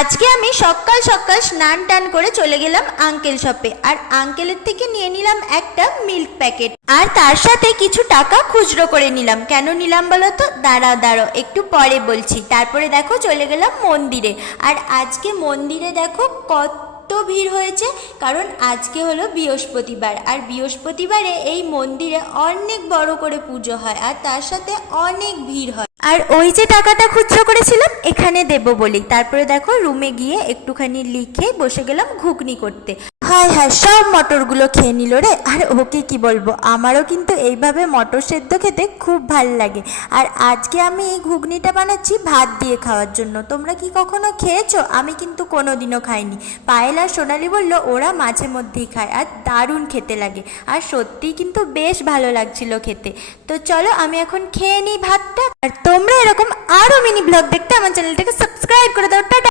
আজকে আমি সকাল সকাল স্নান টান করে চলে গেলাম আঙ্কেল শপে, আর আঙ্কেলের থেকে নিয়ে নিলাম একটা মিল্ক প্যাকেট, আর তার সাথে কিছু টাকা খুচরো করে নিলাম। কেন নিলাম বলো তো? দাঁড়াও একটু পরে বলছি। তারপরে দেখো চলে গেলাম মন্দিরে, আর আজকে মন্দিরে দেখো কত ভিড় হয়েছে, কারণ আজকে হলো বৃহস্পতিবার, আর বৃহস্পতিবারে এই মন্দিরে অনেক বড় করে পুজো হয়, আর তার সাথে অনেক ভিড় হয়। আর ওই যে টাকাটা খুচরো করেছিলাম এখানে দেব বলি, তারপরে দেখো রুমে গিয়ে একটুখানি লিখে বসে গেলাম ঘুগনি করতে। হায় হায়, সব মটরগুলো খেয়ে নিল রে। আর ওকে কি বলবো, আমারও কিন্তু এইভাবে মটর সেদ্ধ খেতে খুব ভাল লাগে। আর আজকে আমি এই ঘুগনিটা বানাচ্ছি ভাত দিয়ে খাওয়ার জন্য। তোমরা কি কখনো খেয়েছো? আমি কিন্তু কোনোদিনও খাইনি। পায়েল আর সোনালি বলল ওরা মাঝে মধ্যেই খায়, আর দারুণ খেতে লাগে, আর সত্যিই কিন্তু বেশ ভালো লাগছিল খেতে। তো চলো আমি এখন খেয়ে নিই ভাতটা, আর তোমরা এরকম আরও মিনি ব্লগ দেখতে আমার চ্যানেলটাকে সাবস্ক্রাইব করে দাও। টাটা।